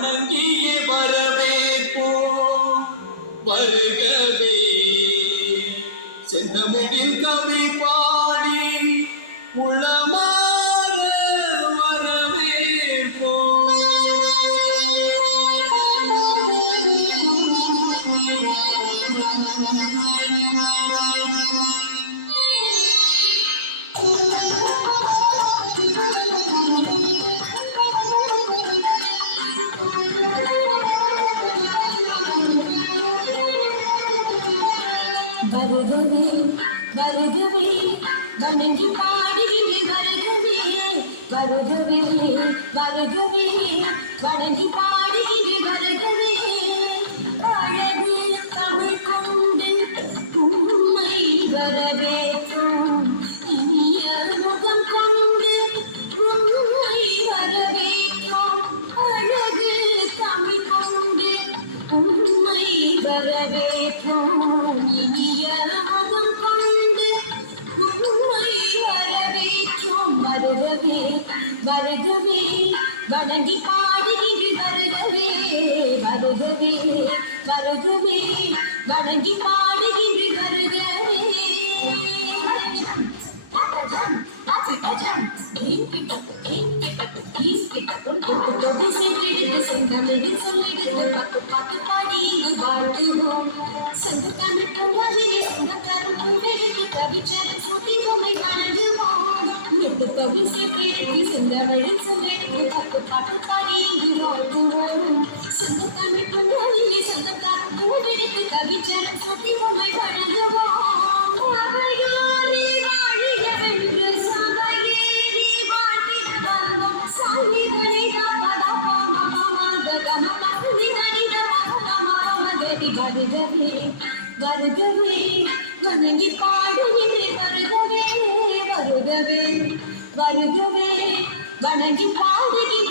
வணங்கியே வரவேற்போம் வருகவே செந்தமிழில் கவி பாடி உளமாற வரவேற்போம். வருகவே வருகவே வணங்கி பாடுகிறே வருகவே வருகவே வருகவே வணங்கி பாடுகிறே வருகவே அழகு தமிழ் கொண்டு உம்மை வரவேற்றோம் இனிய முகம் கொண்டு உம்மை வரவேற்றோம் அழகு தமிழ் கொண்டு உம்மை வரவேற்றோம் இனிய முகம் கொண்டு உம்மை வரவேற்றோம் வருகவே வருகவே வணங்கி பாடுகிறே வருகவே வருகவே வருகவே வணங்கி பாடுகிறே வருகவே செந்தமிழில் சொல்லிடுது பத்து பத்து பாடி வாழ்த்துவோம் சொந்தக்கான பொங்கலிலே சொந்தக்காரன் பொங்கலுக்கு கவிச்சரம் சுத்தி பொம்மை வணங்குவோம் எட்டு தொகை சேர்த்து செந்தமிழில் சொல்லிடுது பத்து பாட்டு பாடி வாழ்த்துவோம் சொந்தக்கான பொங்கலிலே சொந்தக்காரன் பொங்கலுக்கு கவிச்சரம் சுத்தி பொம்மை வணங்குவோம் அவையோரே வாழியவென்று சபையேறி வாழ்த்திடுவோம் சாமிகளை வருகவே வருகவே வணங்கி பாடுகிறே வருகவே வருகவே வருகவே வணங்கி பாடுகிறே